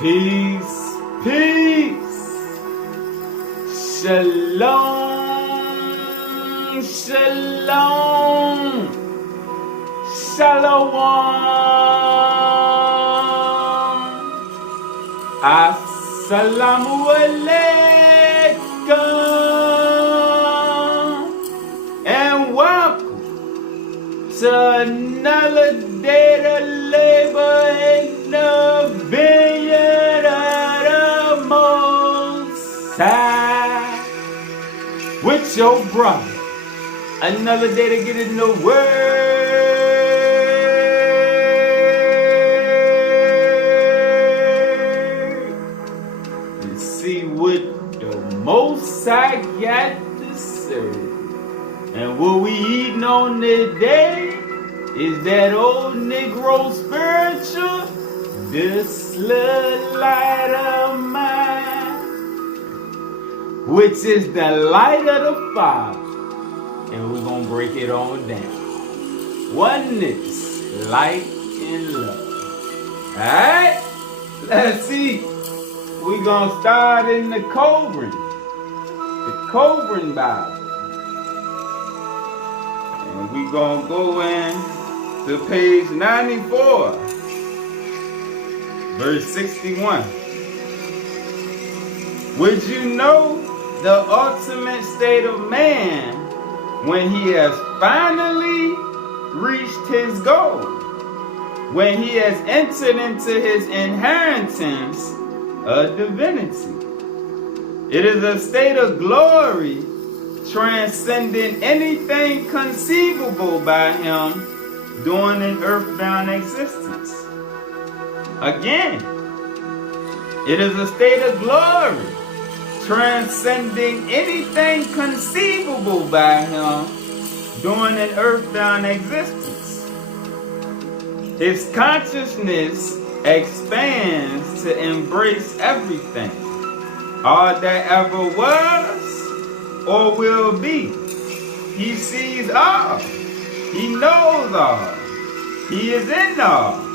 Peace, peace. Shalom, shalom. Shalom. Assalamu alaikum. And welcome to another day to labor in the vineyard of the Most High. With your brother, another day to get in the Word and see what the Most High got to say. And what we eating on today is that old Negro spiritual, this little light of mine, which is the light of the Father. And we're going to break it on down. Oneness, light, and love. Alright? Let's see. We're going to start in the Cobran. The Cobran Bible. And we're going to go in to page 94. Verse 61. Would you know the ultimate state of man when he has finally reached his goal? When he has entered into his inheritance of divinity. It is a state of glory transcending anything conceivable by him during an earthbound existence. Again, it is a state of glory transcending anything conceivable by him during an earthbound existence. His consciousness expands to embrace everything, all that ever was or will be. He sees all. He knows all. He is in all.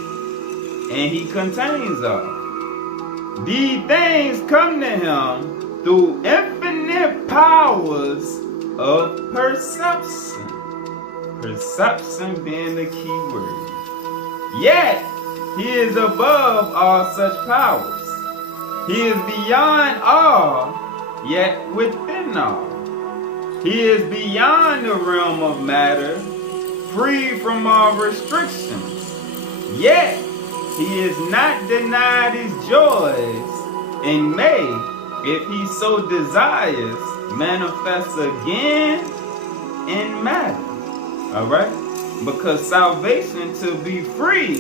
And he contains all. These things come to him through infinite powers of perception. Perception being the key word. Yet, he is above all such powers. He is beyond all, yet within all. He is beyond the realm of matter, free from all restrictions. Yet, he is not denied his joys and may, if he so desires, manifest again in matter. Alright? Because salvation, to be free,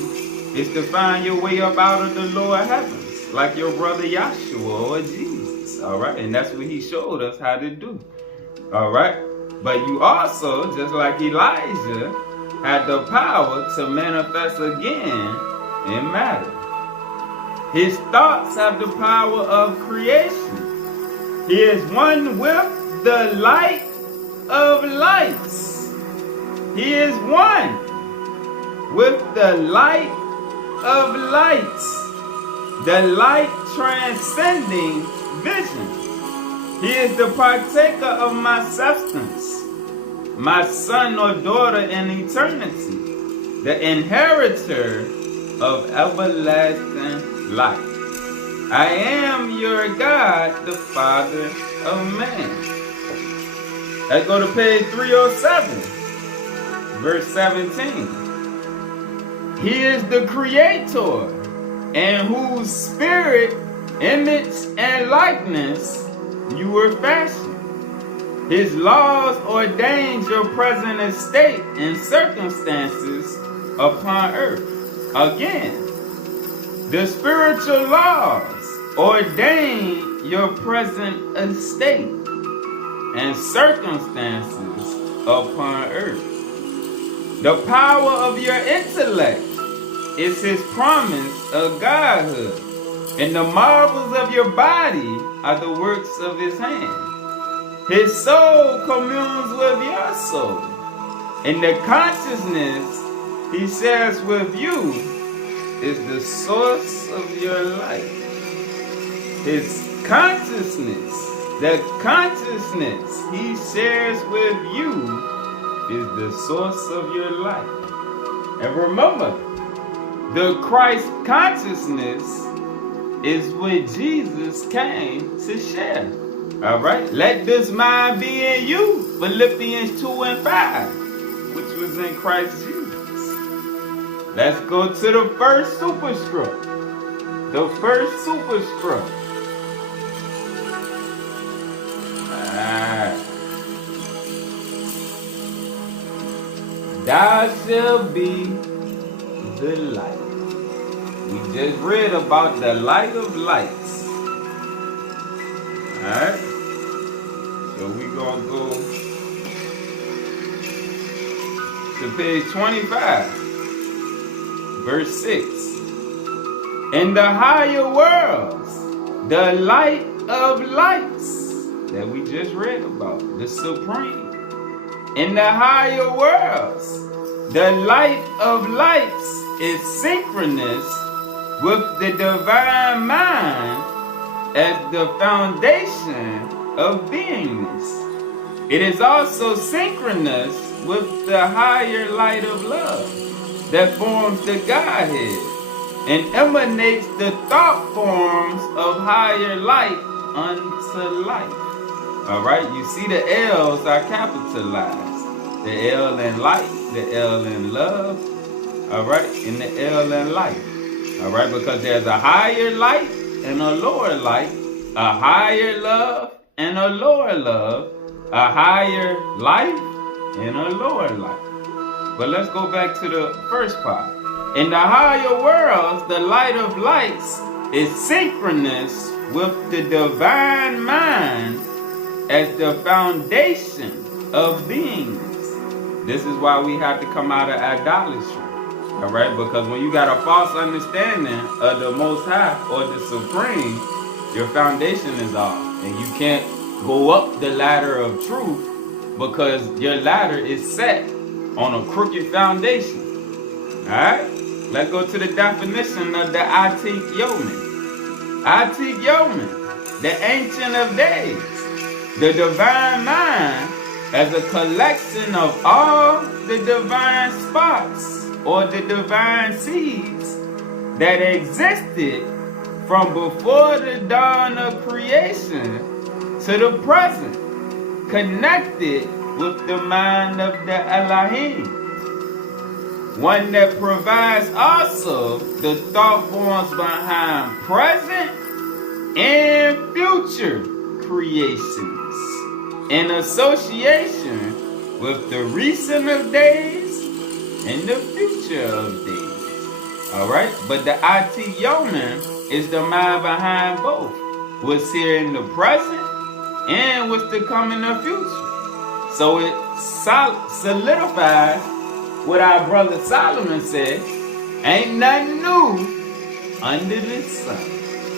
is to find your way up out of the lower heavens, like your brother Yahshua or Jesus. Alright? And that's what he showed us how to do. Alright? But you also, just like Elijah, had the power to manifest again in matter. His thoughts have the power of creation. He is one with the light of lights. He is one with the light of lights. The light transcending vision. He is the partaker of my substance, my son or daughter in eternity, the inheritor of everlasting life. I am your God, the Father of man. Let's go to page 307, verse 17. He is the creator, in whose spirit, image, and likeness you were fashioned. His laws ordained your present estate and circumstances upon earth. Again, the spiritual laws ordain your present estate and circumstances upon earth. The power of your intellect is his promise of godhood, and the marvels of your body are the works of his hand. His soul communes with your soul, and the consciousness he shares with you is the source of your life. his consciousness, the consciousness he shares with you is the source of your life. And remember, the Christ consciousness is what Jesus came to share. All right? Let this mind be in you, Philippians 2 and 5, which was in Christ Jesus. Let's go to the first superscript. The first superscript. Thou shalt be the light. We just read about the light of lights. Alright? So we're going to go to page 25, verse 6. In the higher worlds, the light of lights that we just read about, the supreme. In the higher worlds, the light of lights is synchronous with the divine mind as the foundation of beingness. It is also synchronous with the higher light of love that forms the Godhead and emanates the thought forms of higher light unto life. All right, you see the L's are capitalized. The L in light, the L in love, all right, and the L in life. All right, because there's a higher light and a lower light, a higher love and a lower love, a higher life and a lower life. But let's go back to the first part. In the higher worlds, the light of lights is synchronous with the divine mind as the foundation of beingness. This is why we have to come out of idolatry. All right, because when you got a false understanding of the Most High or the Supreme, your foundation is off. And you can't go up the ladder of truth because your ladder is set on a crooked foundation. All right, let's go to the definition of the Atik Yomen. Atik Yomen, the Ancient of Days, the divine mind as a collection of all the divine sparks or the divine seeds that existed from before the dawn of creation to the present, connected with the mind of the Elohim. One that provides also the thought forms behind present and future creations in association with the recent of days and the future of days. All right, but the Atik Yomen is the mind behind both, what's here in the present and what's to come in the future. So it solidifies what our brother Solomon said, ain't nothing new under the sun.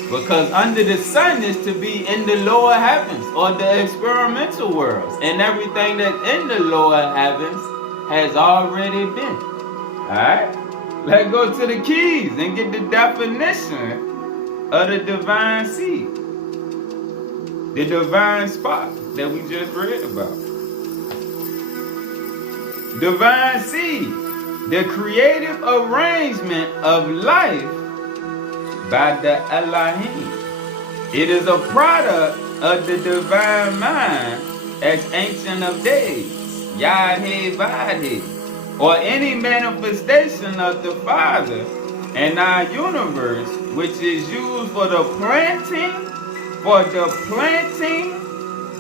Because under the sun is to be in the lower heavens or the experimental worlds. And everything that's in the lower heavens has already been. Alright? Let's go to the keys and get the definition of the divine seed. The divine spark that we just read about. Divine seed, the creative arrangement of life by the Elohim. It is a product of the divine mind as Ancient of Days, Yahweh Vadhe, or any manifestation of the Father in our universe, which is used for the planting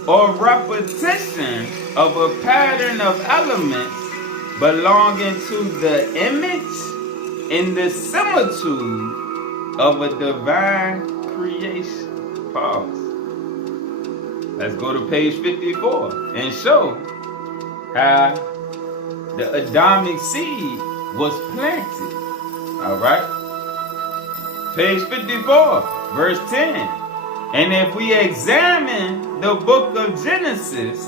or repetition of a pattern of elements belonging to the image in the similitude of a divine creation. Pause. Let's go to page 54 and show how the Adamic seed was planted. All right. Page 54, verse 10. And if we examine the book of Genesis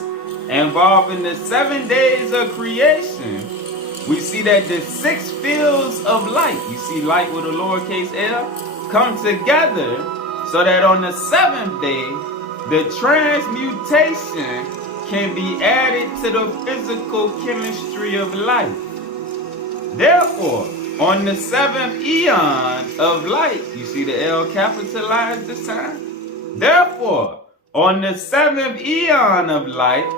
involving the 7 days of creation, we see that the 6 fields of light, you see light with a lowercase l, come together so that on the seventh day, the transmutation can be added to the physical chemistry of life. Therefore, on the seventh eon of light, you see the L capitalized this time? Therefore, on the seventh eon of light,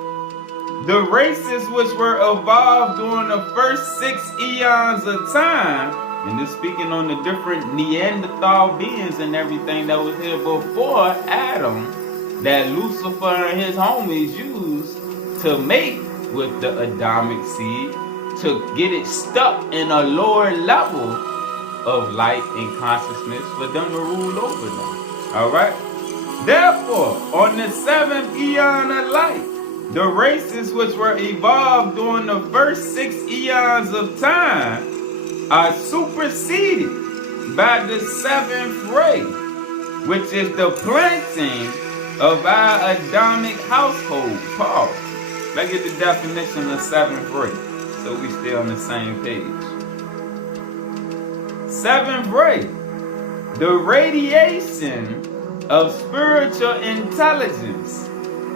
the races which were evolved during the first 6 eons of time, and this speaking on the different Neanderthal beings and everything that was here before Adam, that Lucifer and his homies used to mate with the Adamic seed, to get it stuck in a lower level of light and consciousness for them to rule over them. Alright? Therefore, on the seventh eon of light, the races which were evolved during the first 6 eons of time are superseded by the seventh ray, which is the planting of our Adamic household. Pause. Let's get the definition of seventh ray, so we stay on the same page. Seventh ray, the radiation of spiritual intelligence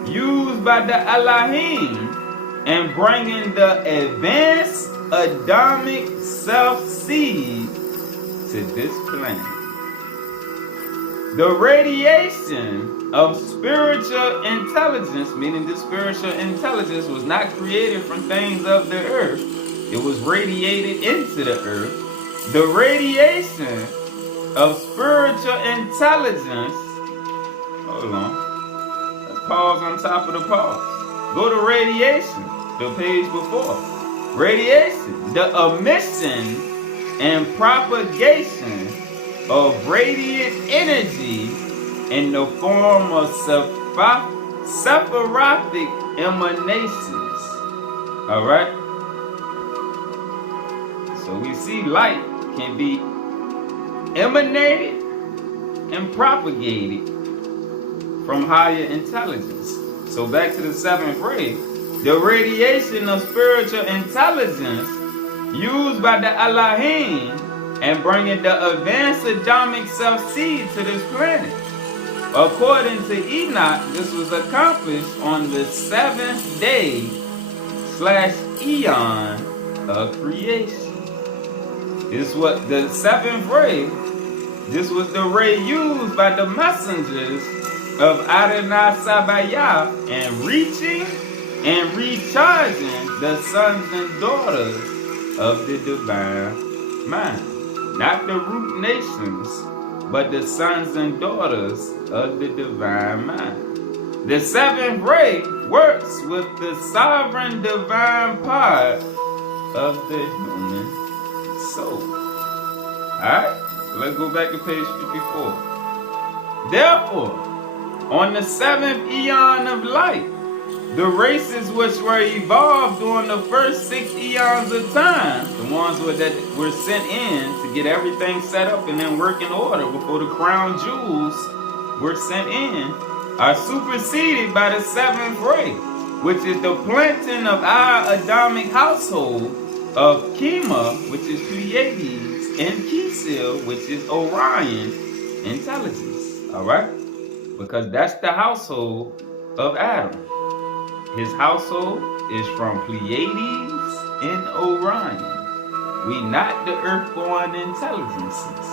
used by the Elohim in bringing the advanced Adamic self-seed to this planet. The radiation of spiritual intelligence, meaning the spiritual intelligence was not created from things of the earth, it was radiated into the earth. The radiation of spiritual intelligence, hold on, let's pause on top of the pause. Go to radiation, the page before. Radiation, the emission and propagation of radiant energy in the form of sephirotic emanations. Alright? So we see light can be emanated and propagated from higher intelligence. So back to the seventh ray, the radiation of spiritual intelligence used by the Elohim and bringing the advanced Adamic self-seed to this planet. According to Enoch, this was accomplished on the 7th day / eon of creation. This was the 7th ray. This was the ray used by the messengers of Adonai Sabaoth in reaching and recharging the sons and daughters of the divine mind. Not the root nations, but the sons and daughters of the divine mind. The seventh ray works with the sovereign divine part of the human soul. Alright, so let's go back to page 54. Therefore, on the 7th eon of light, the races which were evolved during the first 6 eons of time, the ones that were sent in to get everything set up and then work in order before the crown jewels were sent in, are superseded by the 7th ray, which is the planting of our Adamic household of Kema, which is Pleiades, and Kisil, which is Orion intelligence. Alright? Because that's the household of Adam. His household is from Pleiades and Orion. We not the earth-born intelligences.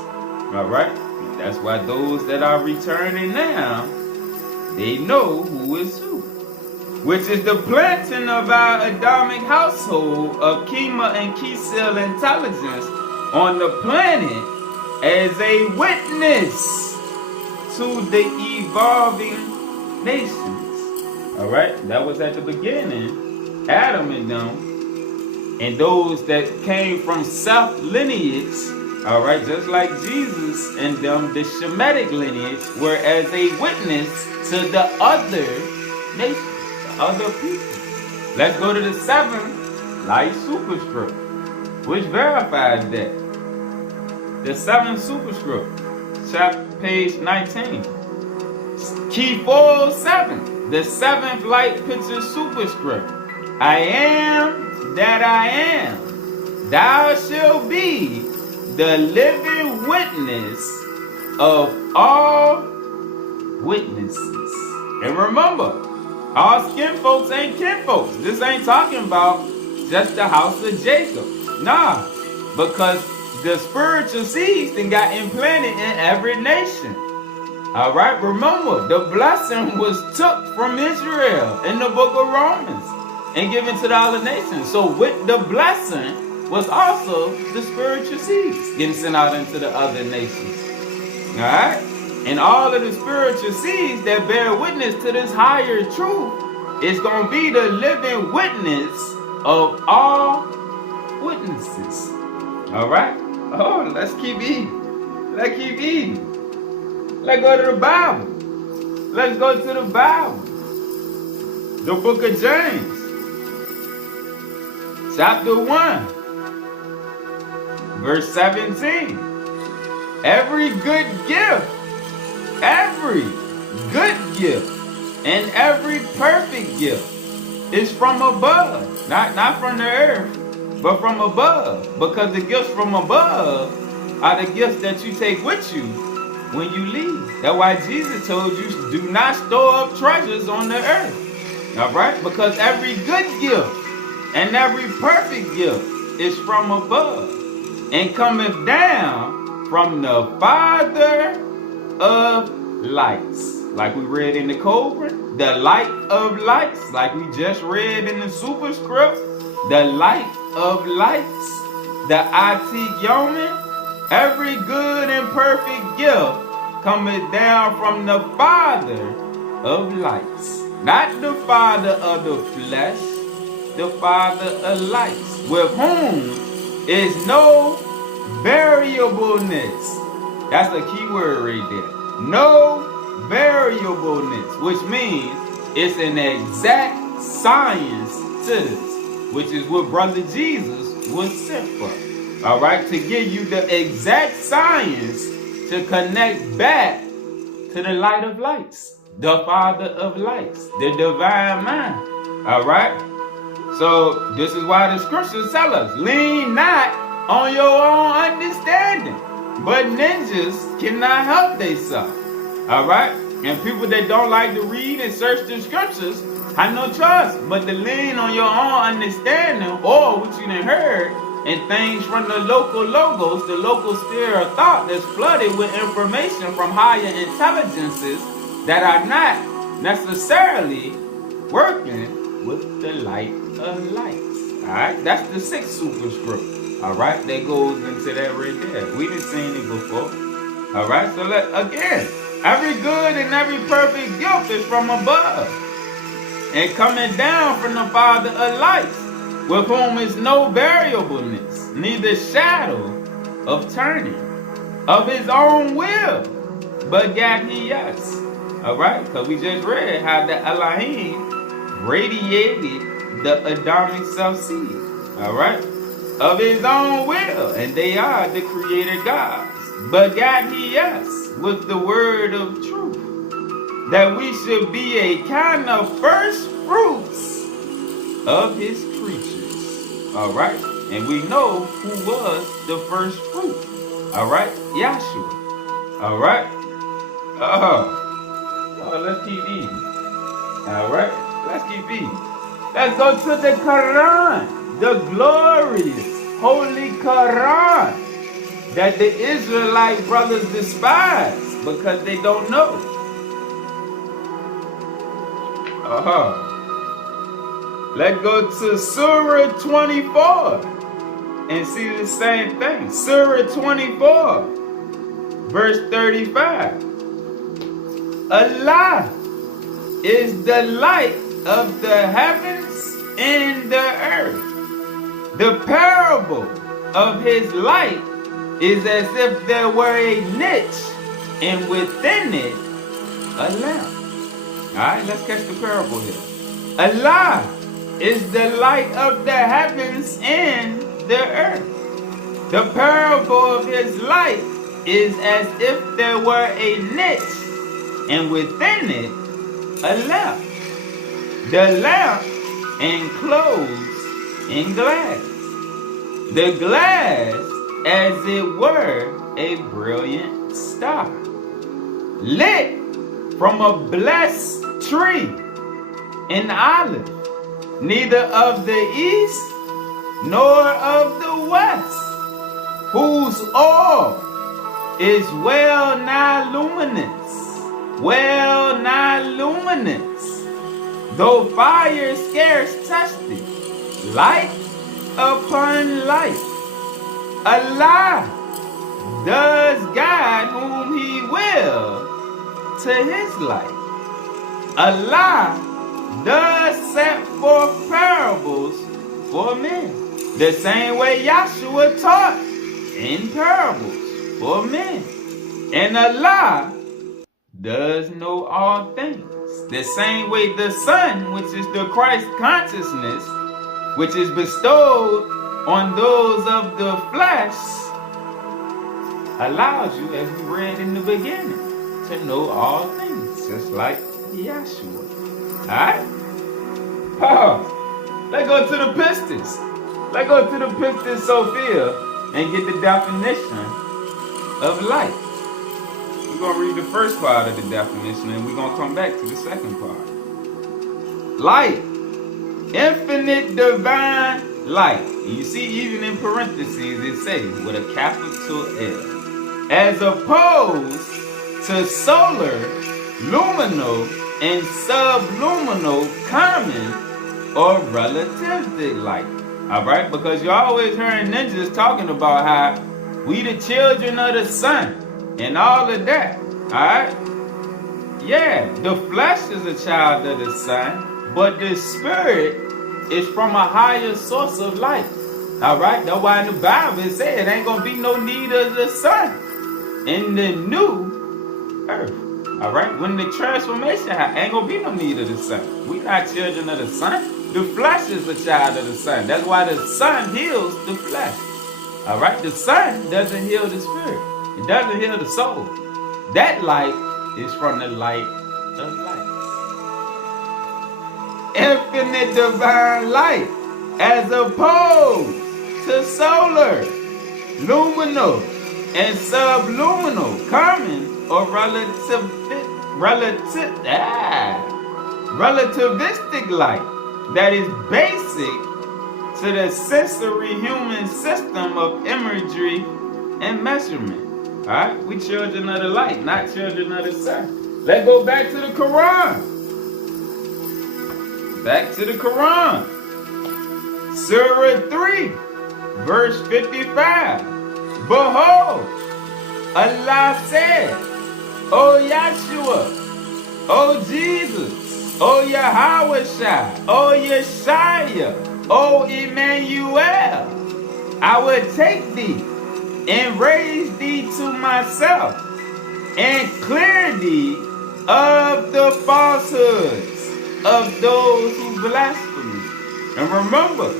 Alright? That's why those that are returning now, they know who is who. Which is the planting of our Adamic household of Kema and Kisil intelligence on the planet as a witness to the evolving nations. Alright, that was at the beginning. Adam and them, and those that came from Seth lineage, alright, just like Jesus and them, the Shemitic lineage, were as a witness to the other nations, the other people. Let's go to the 7th light superscript, which verifies that. The 7th superscript, page 19. Key 407. The 7th light picture superscript. I am that I am. Thou shalt be the living witness of all witnesses. And remember, all skin folks ain't kin folks. This ain't talking about just the house of Jacob. Nah, because the spiritual seeds then got implanted in every nation. All right, remember, the blessing was took from Israel in the book of Romans and given to the other nations. So with the blessing was also the spiritual seeds getting sent out into the other nations. All right, and all of the spiritual seeds that bear witness to this higher truth is going to be the living witness of all witnesses. All right. Oh, let's keep eating. Let's keep eating. Let's go to the Bible. Let's go to the Bible. The book of James. Chapter 1. Verse 17. Every good gift and every perfect gift is from above. Not from the earth, but from above. Because the gifts from above are the gifts that you take with you when you leave. That's why Jesus told you, do not store up treasures on the earth. All right? Because every good gift and every perfect gift is from above and cometh down from the Father of lights. Like we read in the Cobra, the light of lights. Like we just read in the superscript, the light of lights, the Atik Yomen. Every good and perfect gift cometh down from the Father of lights. Not the Father of the flesh, the Father of lights, with whom is no variableness. That's a key word right there. No variableness, which means it's an exact science to this, which is what Brother Jesus was sent for. All right, to give you the exact science to connect back to the light of lights, the Father of lights, the divine mind. All right, so this is why the scriptures tell us, lean not on your own understanding, but ninjas cannot help themselves. All right, and people that don't like to read and search the scriptures have no choice but to lean on your own understanding or what you done heard and things from the local logos, the local sphere of thought that's flooded with information from higher intelligences that are not necessarily working with the light of lights. All right, that's the sixth superscript. All right, that goes into that right there. We done seen it before. All right, so again, every good and every perfect gift is from above and coming down from the Father of lights, with whom is no variableness, neither shadow of turning. Of his own will begat he us. All right, because we just read how the Elohim radiated the Adamic self-seed. All right, of his own will, and they are the creator gods. Begat he us with the word of truth, that we should be a kind of first fruits of his creatures. All right, and we know who was the first fruit. All right, Yahshua. All right, let's keep eating. All right, let's keep eating. Let's go to the Quran, the glorious holy Quran that the Israelite brothers despise because they don't know. Let's go to Surah 24 and see the same thing. Surah 24, verse 35. Allah is the light of the heavens and the earth. The parable of his light is as if there were a niche and within it a lamp. All right, let's catch the parable here. Allah is the light of the heavens and the earth. The parable of his light is as if there were a niche and within it a lamp. The lamp enclosed in glass. The glass as it were a brilliant star, lit from a blessed tree, an olive, neither of the east nor of the west, whose orb is well nigh luminous, though fire scarce touched it, light upon light. Allah does guide whom he will to his light. Allah does set forth parables for men, the same way Yahshua taught in parables for men. And Allah does know all things, the same way the Son, which is the Christ consciousness, which is bestowed on those of the flesh, allows you, as we read in the beginning, to know all things, just like Yahshua. Alright? Let's go to the Pistis. Let's go to the Pistis Sophia and get the definition of light. We're going to read the first part of the definition and we're going to come back to the second part. Light. Infinite divine light. And you see, even in parentheses, it says with a capital L. As opposed to solar, luminal, and subluminal common or relativistic light. Alright? Because you're always hearing ninjas talking about how we the children of the sun and all of that. Alright? Yeah, the flesh is a child of the sun, but the spirit is from a higher source of light. Alright? That's why in the Bible it says it ain't gonna be no need of the sun in the new earth. Alright? When the transformation happens, ain't gonna be no need of the sun. We not children of the sun. The flesh is a child of the sun. That's why the sun heals the flesh. Alright? The sun doesn't heal the spirit. It doesn't heal the soul. That light is from the light of light. Infinite divine light, as opposed to solar, luminal, and subluminal, common or relativistic light that is basic to the sensory human system of imagery and measurement. Alright? We children of the light, not children of the sun. Let's go back to the Quran. Back to the Quran. Surah 3, verse 55. Behold, Allah said, O Yahshua, O Jesus, O Yahweh, O Yeshaya, O Emmanuel, I will take thee and raise thee to myself and clear thee of the falsehoods of those who blaspheme. And remember,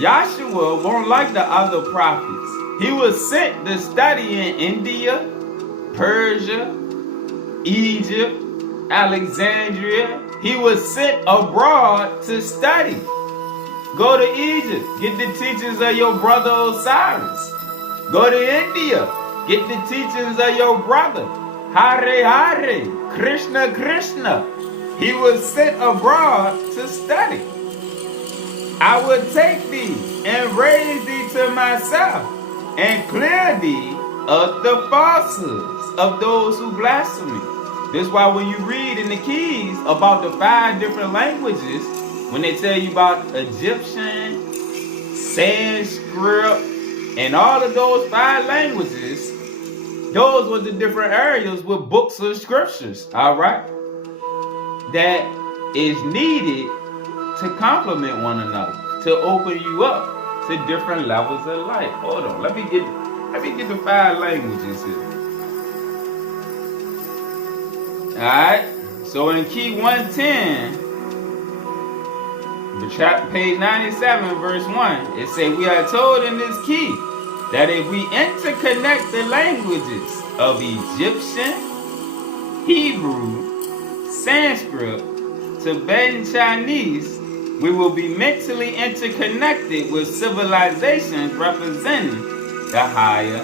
Yahshua won't like the other prophets. He was sent to study in India, Persia, Egypt, Alexandria. He was sent abroad to study. Go to Egypt, get the teachings of your brother Osiris. Go to India, get the teachings of your brother Hare Hare, Krishna Krishna. He was sent abroad to study. I will take thee and raise thee to myself and clear thee of the falsehoods of those who blaspheme. This is why when you read in the keys about the 5 different languages, when they tell you about Egyptian, Sanskrit, and all of those 5 languages, those were the different areas with books of scriptures, all right, that is needed to complement one another, to open you up to different levels of life. Hold on, let me get the 5 languages here. All right, so in key 110, the chapter, page 97, verse 1, it says, we are told in this key that if we interconnect the languages of Egyptian, Hebrew, Sanskrit, Tibetan Chinese, we will be mentally interconnected with civilizations representing the higher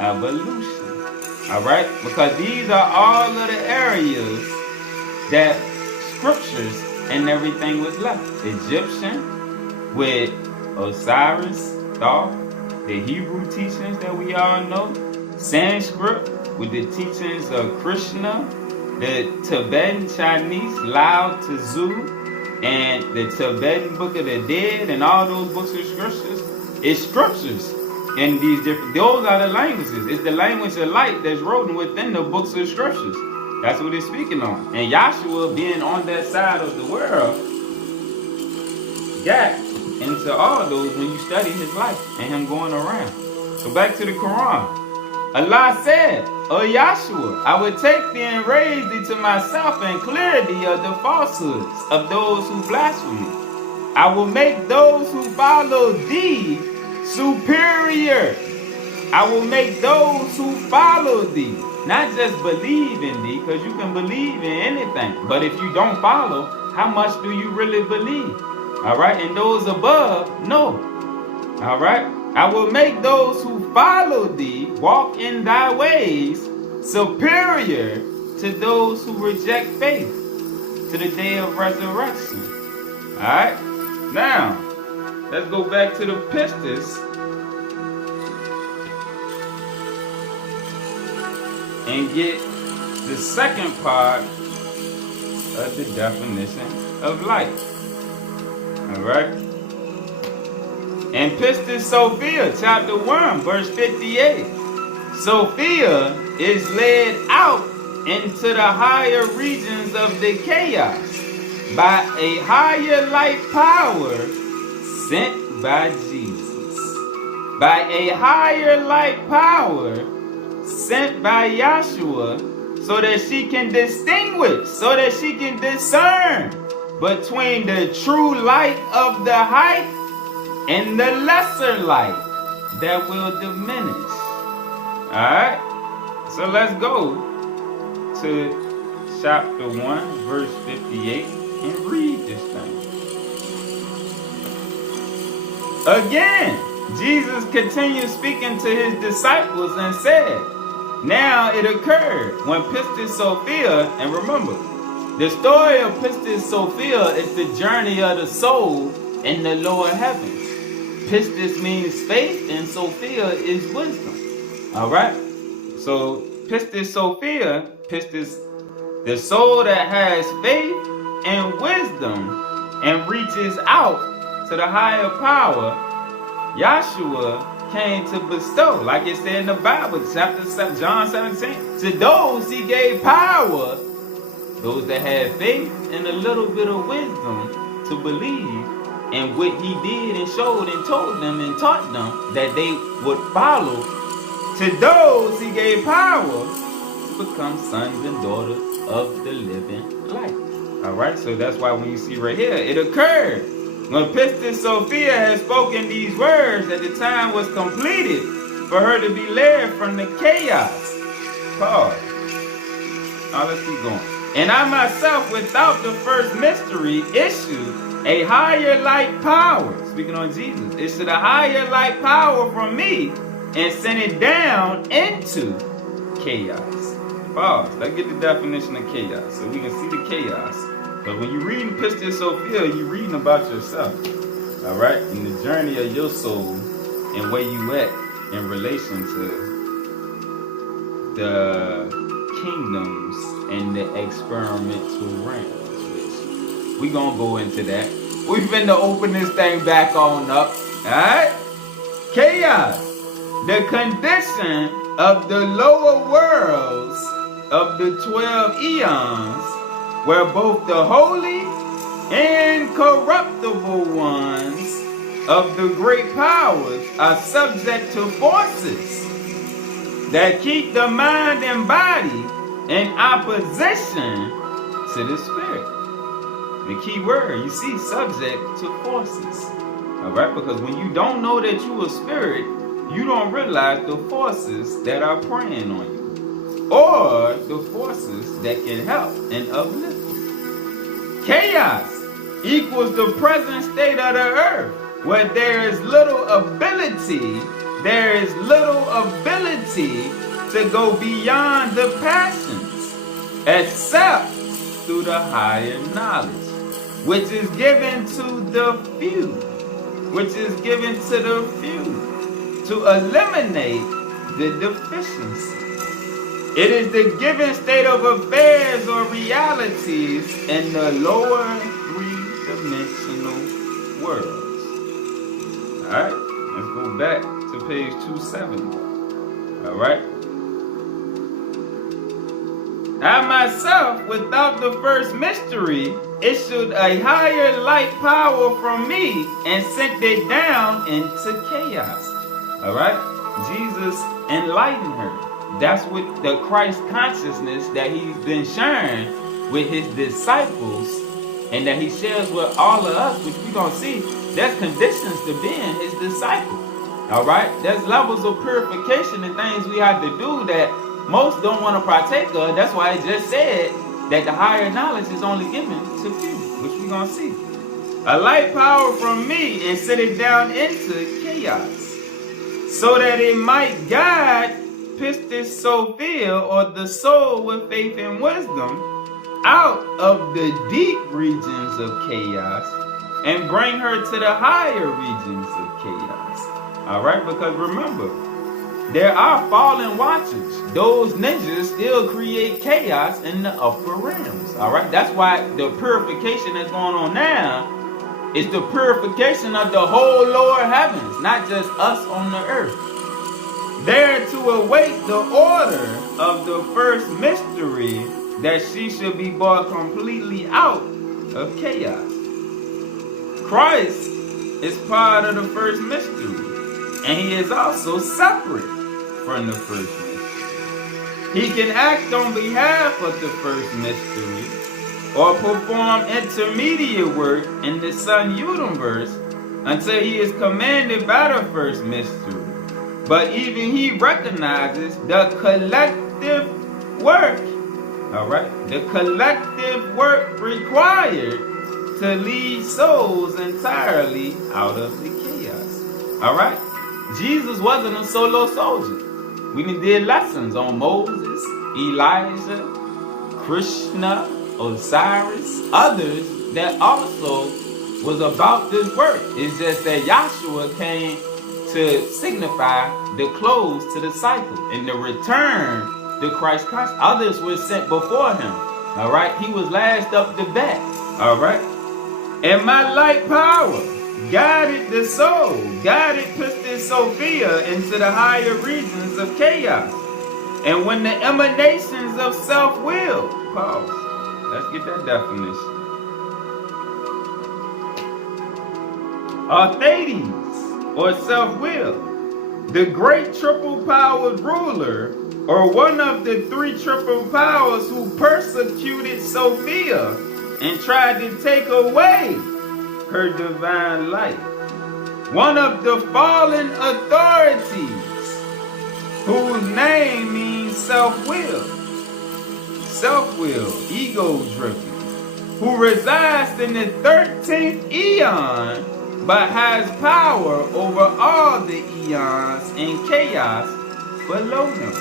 evolution. All right? Because these are all of the areas that scriptures and everything was left. Egyptian with Osiris, Thoth, the Hebrew teachings that we all know, Sanskrit with the teachings of Krishna, the Tibetan Chinese, Lao Tzu, and the Tibetan Book of the Dead, and all those books of scriptures. It's scriptures in these different, those are the languages. It's the language of light that's written within the books of scriptures. That's what it's speaking on. And Yahshua being on that side of the world got into all those when you study his life and him going around. So back to the Quran. Allah said, O Yahshua, I would take thee and raise thee to myself and clear thee of the falsehoods of those who blaspheme me. I will make those who follow thee superior. I will make those who follow thee, not just believe in thee, because you can believe in anything. But if you don't follow, how much do you really believe? All right, and those above, no. All right, I will make those who follow thee walk in thy ways superior to those who reject faith to the day of resurrection. All right, now let's go back to the Pistis and get the second part of the definition of light. All right. In Pistis Sophia, chapter 1, verse 58, Sophia is led out into the higher regions of the chaos by a higher light power sent by Jesus. By a higher light power sent by Yahshua, so that she can distinguish, so that she can discern between the true light of the height and the lesser light that will diminish. Alright? So let's go to chapter 1, verse 58 and read this thing. Again, Jesus continued speaking to his disciples and said, now it occurred when Pistis Sophia, and remember, the story of Pistis Sophia is the journey of the soul in the lower heavens. Pistis means faith, and Sophia is wisdom. All right? So Pistis Sophia, Pistis, the soul that has faith and wisdom and reaches out to the higher power, Yahshua came to bestow, like it said in the Bible, chapter 7, John 17. To those he gave power, those that had faith and a little bit of wisdom to believe in what he did and showed and told them and taught them that they would follow. To those he gave power to become sons and daughters of the living light. All right, so that's why when you see right here, it occurred when Pistis Sophia had spoken these words that the time was completed for her to be led from the chaos. Pause. Now let's keep going. And I myself, without the first mystery, issued a higher light power. Speaking on Jesus. Issued a higher light power from me and sent it down into chaos. Pause. Let's get the definition of chaos so we can see the chaos. Because when you're reading Pistis Sophia, you're reading about yourself. All right? And the journey of your soul and where you at in relation to the kingdoms and the experimental realms. Which we gonna go into that. We finna open this thing back on up. Alright? Chaos. The condition of the lower worlds of the 12 eons, where both the holy and corruptible ones of the great powers are subject to forces that keep the mind and body in opposition to the spirit. The key word, you see, subject to forces. All right, because when you don't know that you a spirit, you don't realize the forces that are preying on you, or the forces that can help and uplift you. Chaos equals the present state of the earth, where there is little ability to go beyond the passions, except through the higher knowledge, which is given to the few, to eliminate the deficiency. It is the given state of affairs or realities in the lower three-dimensional worlds. Alright, let's go back to page 270. Alright. I myself, without the first mystery, issued a higher light power from me and sent it down into chaos. Alright? Jesus enlightened her. That's what the Christ consciousness that he's been sharing with his disciples and that he shares with all of us, which we're going to see, there's conditions to being his disciple. Alright? There's levels of purification and things we have to do that most don't want to partake of. That's why I just said that the higher knowledge is only given to few, which we're going to see. A light power from me and set it down into chaos, so that it might guide Pistis Sophia, or the soul with faith and wisdom, out of the deep regions of chaos and bring her to the higher regions of chaos. Alright, because remember, there are fallen watchers. Those ninjas still create chaos in the upper realms. Alright, that's why the purification that's going on now is the purification of the whole lower heavens, not just us on the earth. There to await the order of the first mystery, that she should be brought completely out of chaos. Christ is part of the first mystery, and he is also separate from the first mystery. He can act on behalf of the first mystery or perform intermediate work in the Sun universe until he is commanded by the first mystery. But even he recognizes the collective work, alright, the collective work required to lead souls entirely out of the chaos. Alright? Jesus wasn't a solo soldier. We did lessons on Moses, Elijah, Krishna, Osiris, others that also was about this work. It's just that Yahshua came to signify the close to the cycle and the return to Christ consciousness. Others were sent before him. Alright? He was last up the bat. Alright? And my light power guided the soul, guided Pistis Sophia into the higher regions of chaos. And when the emanations of self-will, pause. Let's get that definition. Thades, or self-will, the great triple-powered ruler, or one of the three triple powers who persecuted Sophia and tried to take away her divine light. One of the fallen authorities, whose name means self-will, ego-driven, who resides in the 13th eon, but has power over all the eons and chaos below him,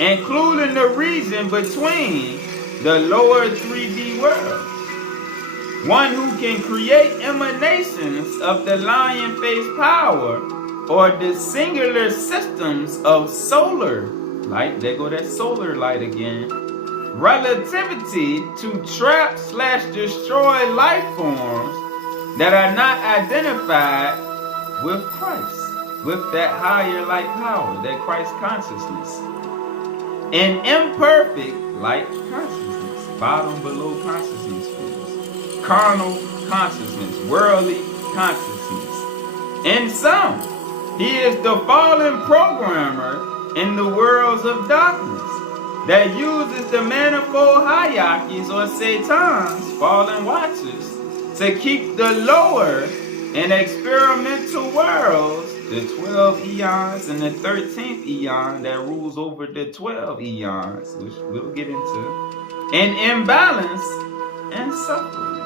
including the region between the lower 3D worlds. One who can create emanations of the lion face power, or the singular systems of solar light, there go that solar light again, relativity to trap/destroy life forms that are not identified with Christ, with that higher light power, that Christ consciousness. An imperfect light consciousness, bottom below consciousness fields, carnal consciousness, worldly consciousness. In sum, he is the fallen programmer in the worlds of darkness that uses the manifold hierarchies, or Satan's fallen watchers, to keep the lower and experimental worlds, the 12 eons and the 13th eon that rules over the 12 eons, which we'll get into, in imbalance and suffering.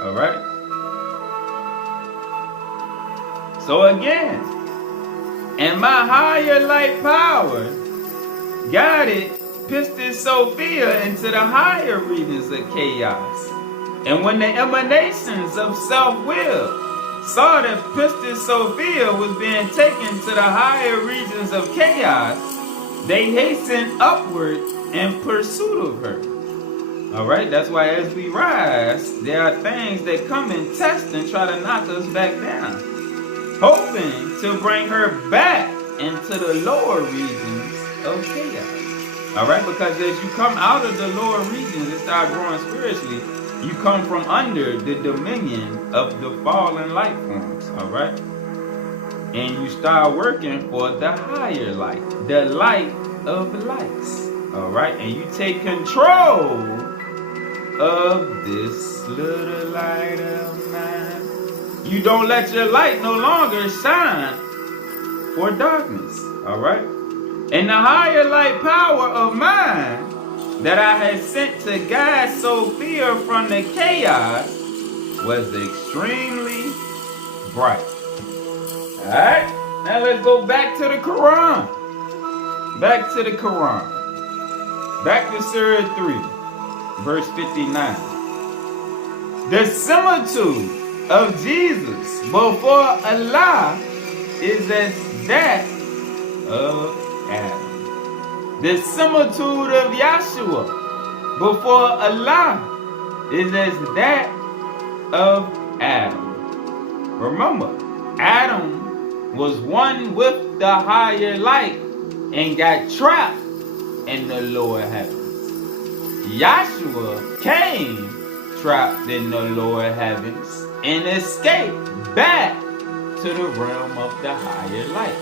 Alright? So again, and my higher light power guided Pistis Sophia into the higher regions of chaos. And when the emanations of self-will saw that Pistis Sophia was being taken to the higher regions of chaos, they hastened upward in pursuit of her. Alright, that's why as we rise, there are things that come and test and try to knock us back down, hoping to bring her back into the lower regions of chaos. Alright, because as you come out of the lower regions and start growing spiritually, you come from under the dominion of the fallen light forms. Alright? And you start working for the higher light, the light of lights. Alright? And you take control of this little light of mine. You don't let your light no longer shine for darkness. Alright? And the higher light power of mine that I had sent to guide Sophia from the chaos was extremely bright. Alright? Now let's go back to the Quran. Back to the Quran. Back to Surah 3, verse 59. The similitude of Jesus before Allah is as that of Adam. The similitude of Yahshua before Allah is as that of Adam. Remember, Adam was one with the higher light and got trapped in the lower heavens. Yahshua came trapped in the lower heavens and escaped back to the realm of the higher light.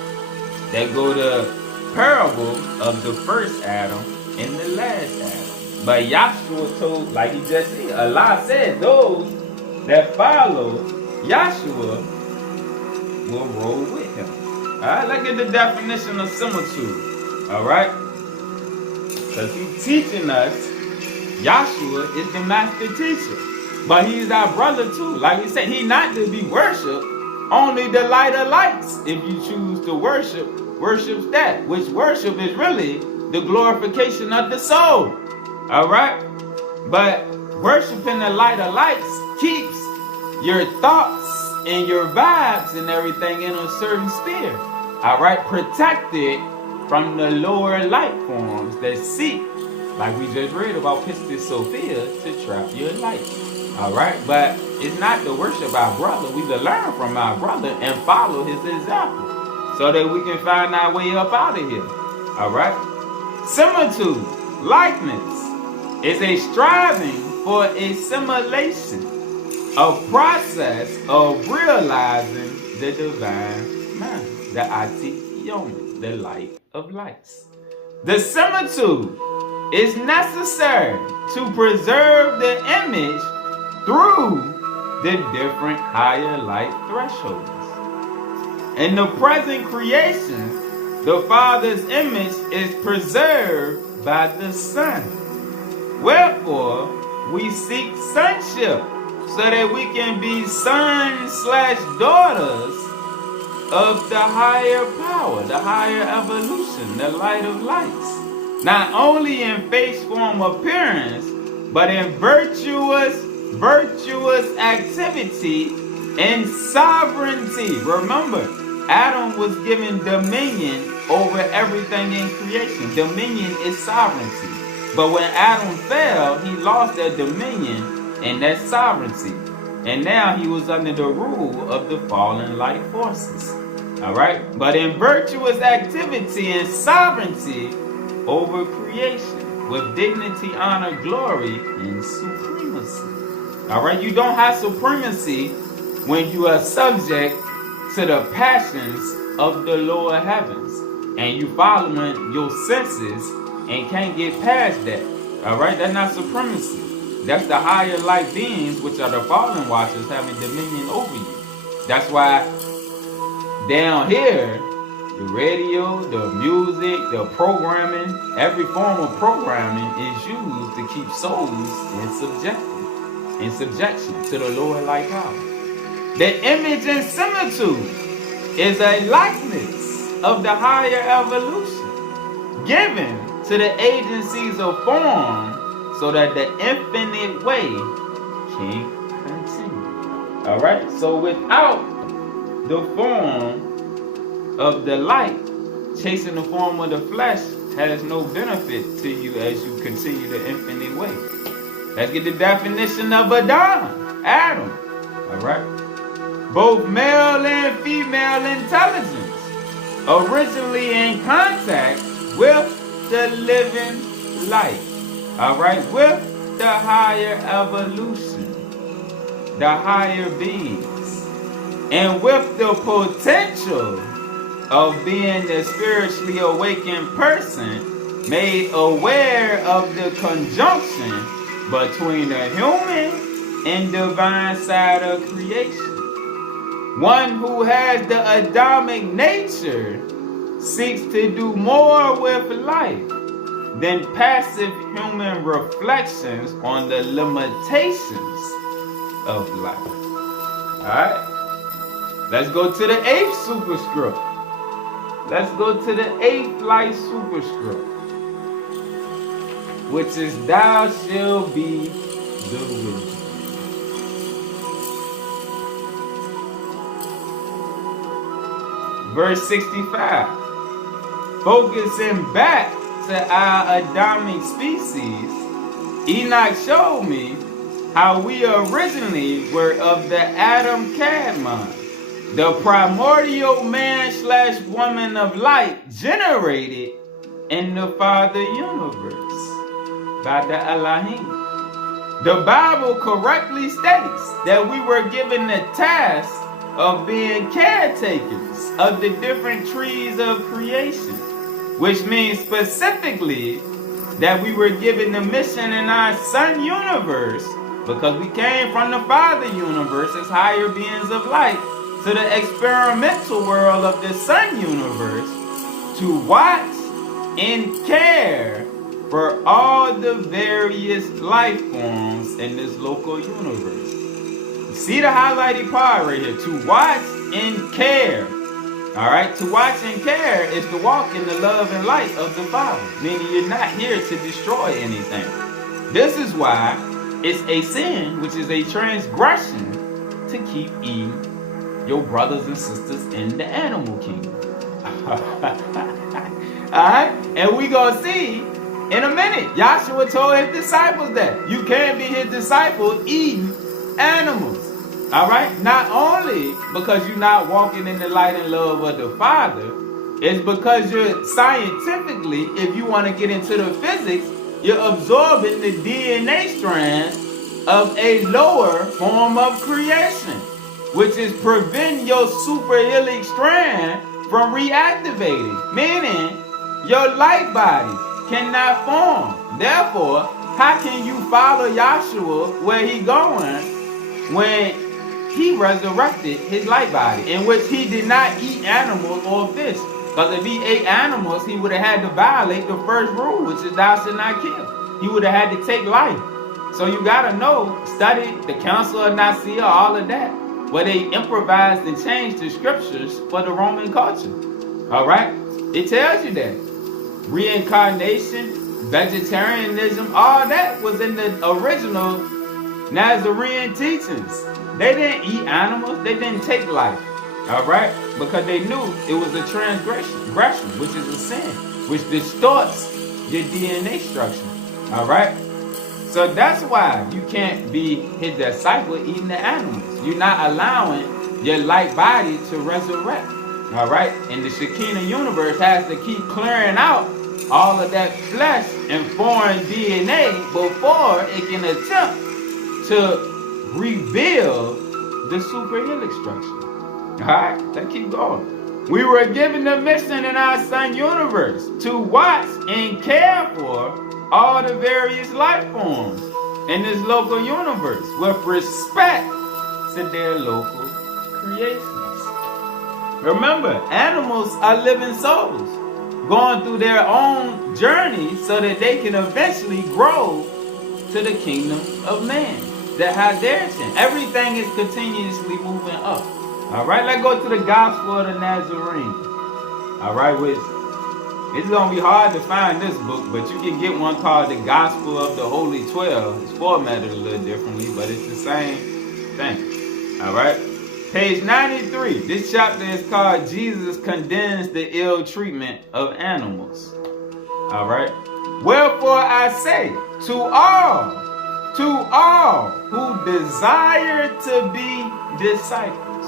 That go to parable of the first Adam and the last Adam. But Yahshua told, like he just said, Allah said, those that follow Yahshua will roll with him. Alright, let's get the definition of similitude. Alright? Because he's teaching us, Yahshua is the master teacher. But he's our brother too. Like we said, he's not to be worshipped, only the light of lights. If you choose to worship, worships that, which worship is really the glorification of the soul. Alright? But worshiping the light of lights keeps your thoughts and your vibes and everything in a certain sphere. Alright? Protected from the lower light forms that seek, like we just read about Pistis Sophia, to trap your light. Alright? But it's not to worship our brother. We to learn from our brother and follow his example, so that we can find our way up out of here. Alright? Similitude, likeness, is a striving for assimilation, a process of realizing the divine mind, the Atik Yomi, the light of lights. The similitude is necessary to preserve the image through the different higher light thresholds. In the present creation, the Father's image is preserved by the Son. Wherefore, we seek sonship so that we can be sons/daughters of the higher power, the higher evolution, the light of lights. Not only in face, form, appearance, but in virtuous activity and sovereignty. Remember, Adam was given dominion over everything in creation. Dominion is sovereignty. But when Adam fell, he lost that dominion and that sovereignty. And now he was under the rule of the fallen light forces. Alright? But in virtuous activity and sovereignty over creation, with dignity, honor, glory, and supremacy. Alright? You don't have supremacy when you are subject to the passions of the lower heavens, and you following your senses and can't get past that. Alright? That's not supremacy. That's the higher light beings, which are the fallen watchers, having dominion over you. That's why down here, the radio, the music, the programming, every form of programming is used to keep souls in subjection to the lower light power. The image and similitude is a likeness of the higher evolution, given to the agencies of form so that the infinite way can continue. All right? So without the form of the light, chasing the form of the flesh has no benefit to you as you continue the infinite way. Let's get the definition of Adam. All right? Both male and female intelligence, originally in contact with the living light. All right? With the higher evolution, the higher beings, and with the potential of being the spiritually awakened person made aware of the conjunction between the human and divine side of creation. One who has the Adamic nature seeks to do more with life than passive human reflections on the limitations of life. Alright? Let's go to the 8th superscript. Let's go to the 8th light superscript, which is thou shalt be the wisdom. Verse 65. Focusing back to our Adamic species, Enoch showed me how we originally were of the Adam Cadmon, the primordial man/woman of light generated in the Father universe by the Elohim. The Bible correctly states that we were given the task of being caretakers of the different trees of creation, which means specifically that we were given the mission in our Sun universe, because we came from the Father universe as higher beings of light, to the experimental world of the Sun universe, to watch and care for all the various life forms in this local universe. You see the highlighted part right here, to watch and care. All right, to watch and care is to walk in the love and light of the Father, meaning you're not here to destroy anything. This is why it's a sin, which is a transgression, to keep eating your brothers and sisters in the animal kingdom. Alright? And we gonna see in a minute. Yahshua told his disciples that you can't be his disciple eating animals. Alright? Not only because you're not walking in the light and love of the Father, it's because you're scientifically, if you want to get into the physics, you're absorbing the DNA strands of a lower form of creation, which is preventing your superhelix strand from reactivating, meaning your light body cannot form. Therefore, how can you follow Yahshua where he going when he resurrected his light body, in which he did not eat animals or fish? Because if he ate animals, he would have had to violate the first rule, which is thou shalt not kill. He would have had to take life. So you got to know, study the Council of Nicaea, all of that, where they improvised and changed the scriptures for the Roman culture. All right? It tells you that. Reincarnation, vegetarianism, all that was in the original Nazarene teachings. They didn't eat animals. They didn't take life. All right? Because they knew it was a transgression, which is a sin, which distorts your DNA structure. All right? So that's why you can't be his disciple eating the animals. You're not allowing your light body to resurrect. All right? And the Shekinah universe has to keep clearing out all of that flesh and foreign DNA before it can attempt to rebuild the superhelix structure. All right? Let's keep going. We were given the mission in our Sun universe to watch and care for all the various life forms in this local universe with respect to their local creations. Remember, animals are living souls going through their own journey so that they can eventually grow to the kingdom of man, the Hadarian. Everything is continuously moving up. All right, let's go to the Gospel of the Nazarene. All right, which It's going to be hard to find this book, but you can get one called The Gospel of the Holy 12. It's formatted a little differently, but it's the same thing. All right? Page 93. This chapter is called Jesus Condemns the Ill Treatment of Animals. All right? Wherefore I say, to all who desire to be disciples.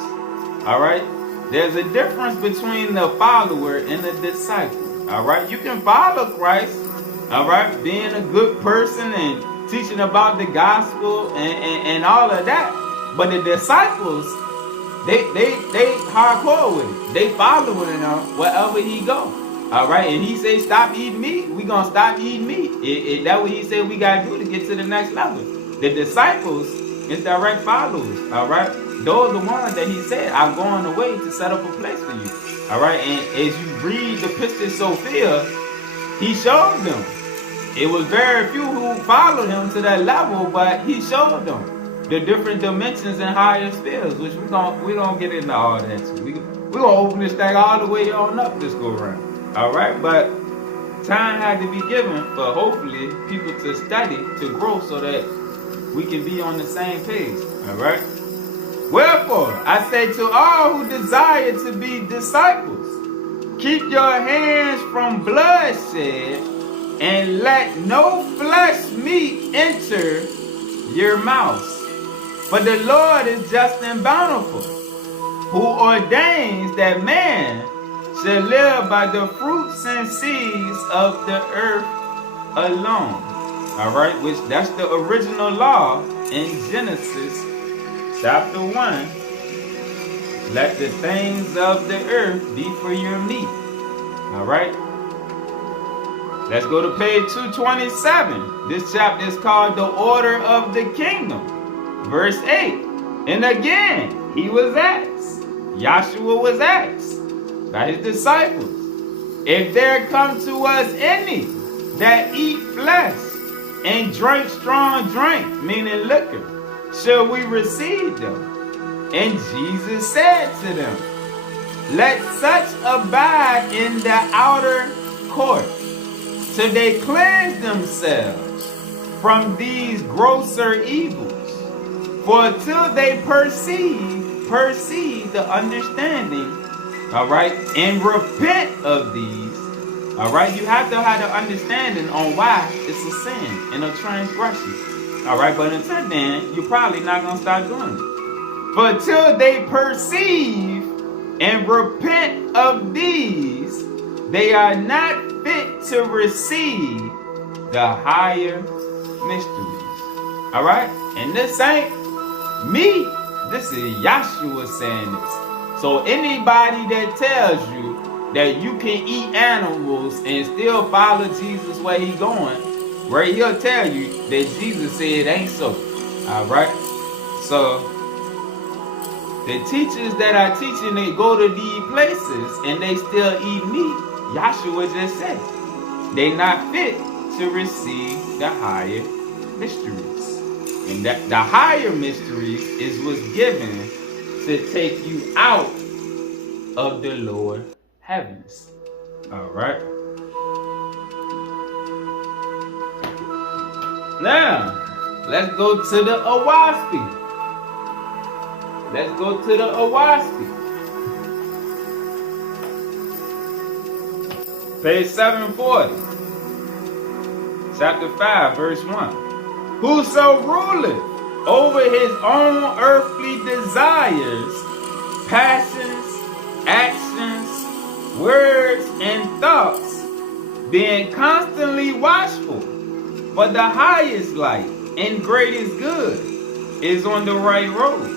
All right? There's a difference between the follower and the disciple. All right? You can follow Christ, all right, being a good person and teaching about the gospel and all of that. But the disciples, they hardcore with it. They following him wherever he go. All right? And he say stop eating meat, we gonna stop eating meat. That's what he said we gotta do to get to the next level. The disciples is direct followers. All right? Those are the ones that he said, I'm going away to set up a place for you. All right, and as you read the Pistis Sophia, he showed them. It was very few who followed him to that level, but he showed them the different dimensions and higher spheres, which we gonna get into all that too. We gonna open this thing all the way on up this go around. All right, but time had to be given for hopefully people to study, to grow, so that we can be on the same page. All right. Wherefore, I say to all who desire to be disciples, keep your hands from bloodshed, and let no flesh meat enter your mouths. For the Lord is just and bountiful, who ordains that man shall live by the fruits and seeds of the earth alone. All right, which that's the original law in Genesis Chapter 1, let the things of the earth be for your meat. All right. Let's go to page 227. This chapter is called The Order of the Kingdom. Verse 8. And again, he was asked, Yahshua was asked by his disciples, if there come to us any that eat flesh and drink strong drink, meaning liquor, shall we receive them? And Jesus said to them, let such abide in the outer court, till they cleanse themselves from these grosser evils. For until they perceive the understanding, all right, and repent of these, all right, you have to have the understanding on why it's a sin and a transgression. All right, but until then, you're probably not going to start doing it. For until they perceive and repent of these, they are not fit to receive the higher mysteries. All right? And this ain't me. This is Yahshua saying this. So anybody that tells you that you can eat animals and still follow Jesus where he going, right, he'll tell you that Jesus said it ain't so. All right? So, the teachers that are teaching, they go to these places and they still eat meat. Yahshua just said they not fit to receive the higher mysteries. And that the higher mysteries is what's given to take you out of the lower heavens. All right? Now, let's go to the Awaspy. Let's go to the Awaspy. Page 740. Chapter 5, verse 1. Whoso ruleth over his own earthly desires, passions, actions, words, and thoughts, being constantly watchful for the highest light and greatest good, is on the right road.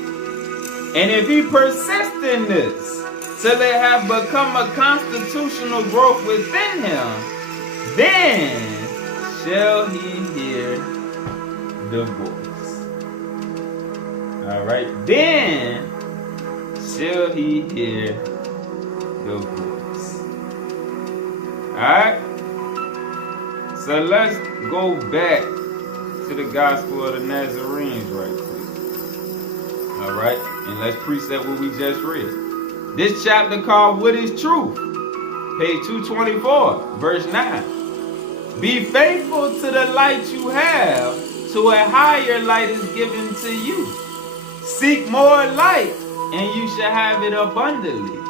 And if he persists in this till it have become a constitutional growth within him, then shall he hear the voice. All right, then shall he hear the voice. All right. So let's go back to the Gospel of the Nazarenes right quick. All right, and let's precept what we just read. This chapter called What is Truth? Page 224, verse 9. Be faithful to the light you have, to a higher light is given to you. Seek more light, and you shall have it abundantly.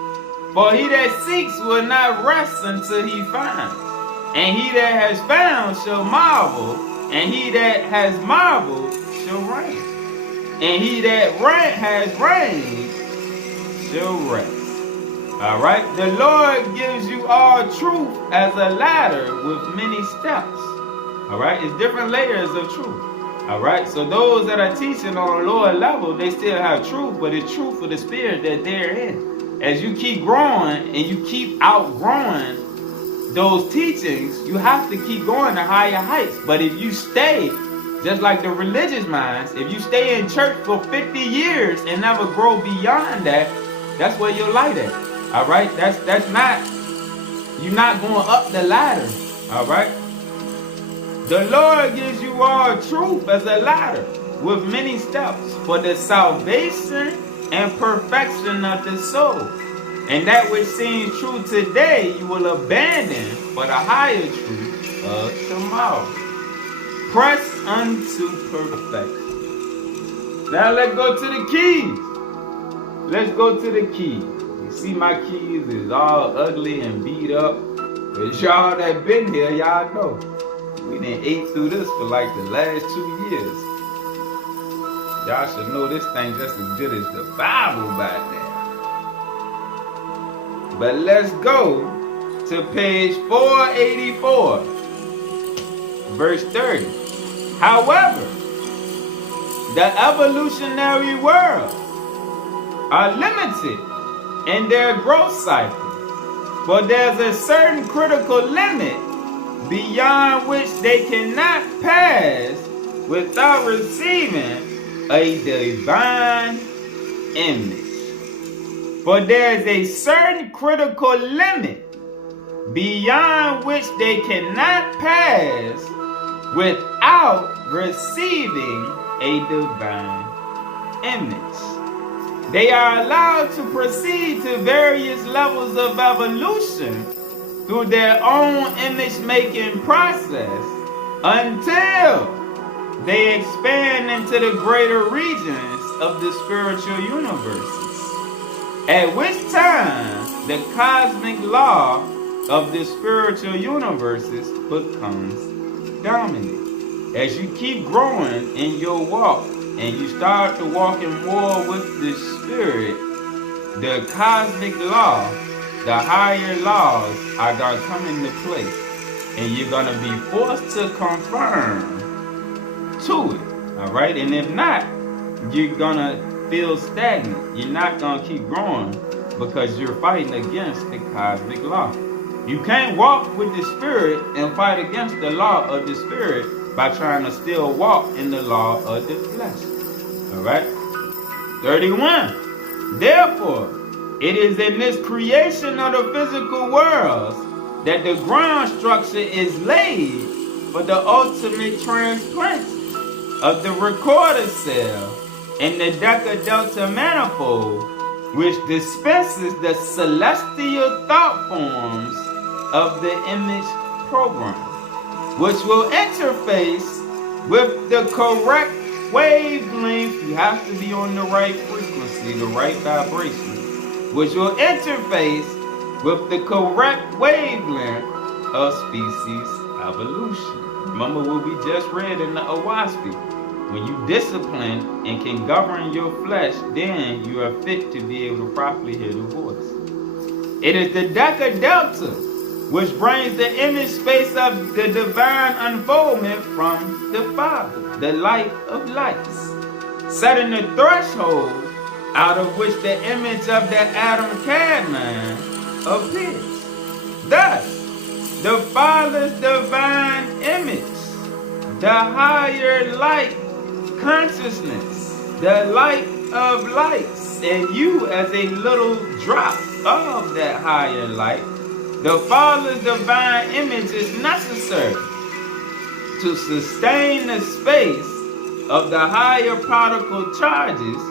For he that seeks will not rest until he finds. And he that has found shall marvel, and he that has marveled shall reign. And he that has reigned shall rest. All right? The Lord gives you all truth as a ladder with many steps. All right? It's different layers of truth. All right? So those that are teaching on a lower level, they still have truth, but it's truth for the spirit that they're in. As you keep growing and you keep outgrowing those teachings, you have to keep going to higher heights. But if you stay, just like the religious minds, if you stay in church for 50 years and never grow beyond that, that's where your light at. All right? That's not, you're not going up the ladder. All right? The Lord gives you all truth as a ladder with many steps for the salvation and perfection of the soul. And that which seems true today, you will abandon for the higher truth of tomorrow. Press unto perfection. Now let's go to the keys. Let's go to the keys. You see my keys is all ugly and beat up. But y'all that been here, y'all know. We done ate through this for like the last 2 years. Y'all should know this thing just as good as the Bible by now. But let's go to page 484, verse 30. However, the evolutionary worlds are limited in their growth cycle, for there's a certain critical limit beyond which they cannot pass without receiving a divine image. For there is a certain critical limit beyond which they cannot pass without receiving a divine image. They are allowed to proceed to various levels of evolution through their own image-making process until they expand into the greater regions of the spiritual universes, at which time the cosmic law of the spiritual universes becomes dominant. As you keep growing in your walk and you start to walk in more with the spirit, the cosmic law, the higher laws are going to come into place, and you're going to be forced to conform to it. All right? And if not, you're going to feel stagnant. You're not going to keep growing because you're fighting against the cosmic law. You can't walk with the spirit and fight against the law of the spirit by trying to still walk in the law of the flesh. All right? 31. Therefore, it is in this creation of the physical worlds that the ground structure is laid for the ultimate transplant of the recorder cell in the deca-delta manifold, which dispenses the celestial thought forms of the image program, which will interface with the correct wavelength. You have to be on the right frequency, the right vibration, which will interface with the correct wavelength of species evolution. Remember what we just read in the Owaski. When you discipline and can govern your flesh, then you are fit to be able to properly hear the voice. It is the deca-delta which brings the image space of the divine unfoldment from the Father, the light of lights, setting the threshold out of which the image of the Adam Cadman appears. Thus, the Father's divine image, the higher light consciousness, the light of lights, and you as a little drop of that higher light, the Father's divine image is necessary to sustain the space of the higher particle charges,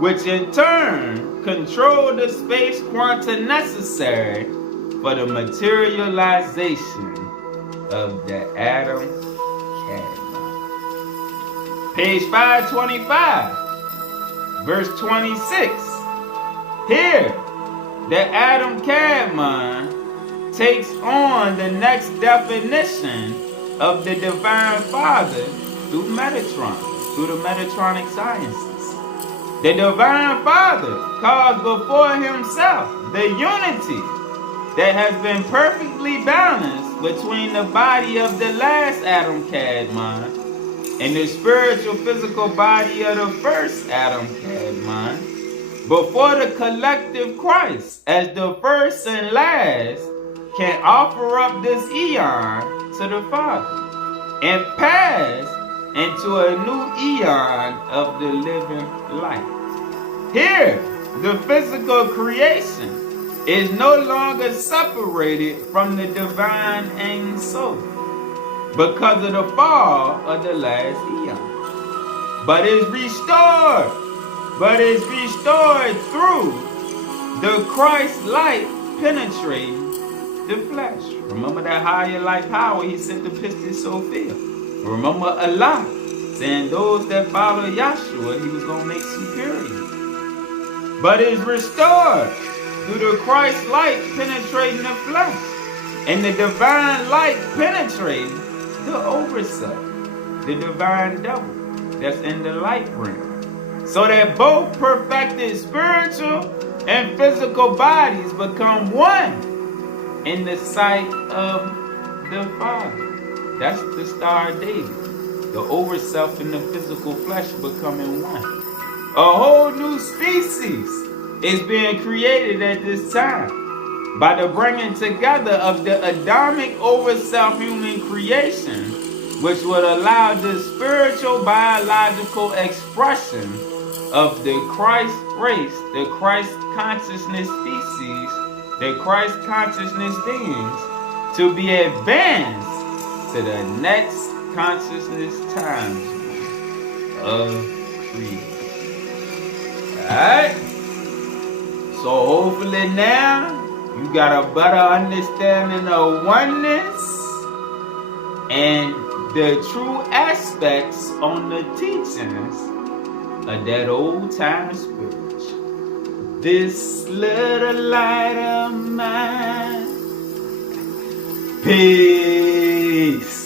which in turn control the space quanta necessary for the materialization of the Adam canon. Page 525, verse 26. Here, the Adam Cadmon takes on the next definition of the Divine Father through Metatron, through the Metatronic sciences. The Divine Father calls before himself the unity that has been perfectly balanced between the body of the last Adam Cadmon and the spiritual physical body of the first Adam Cadmon, before the collective Christ, as the first and last, can offer up this eon to the Father and pass into a new eon of the living light. Here, the physical creation is no longer separated from the divine Ein Sof because of the fall of the last eon, but is restored through the Christ light penetrating the flesh. Remember that higher light power he sent to Pistis Sophia. Remember Allah saying those that follow Yahshua he was going to make superior. But is restored through the Christ light penetrating the flesh and the divine light penetrating the overself, the divine devil that's in the light realm. So that both perfected spiritual and physical bodies become one in the sight of the Father. That's the Star of David. The overself and the physical flesh becoming one. A whole new species is being created at this time by the bringing together of the Adamic overself human creation, which would allow the spiritual biological expression of the Christ race, the Christ consciousness species, the Christ consciousness beings to be advanced to the next consciousness time of creation. Alright? So hopefully now you got a better understanding of oneness and the true aspects on the teachings of that old time spiritual. This little light of mine. Peace.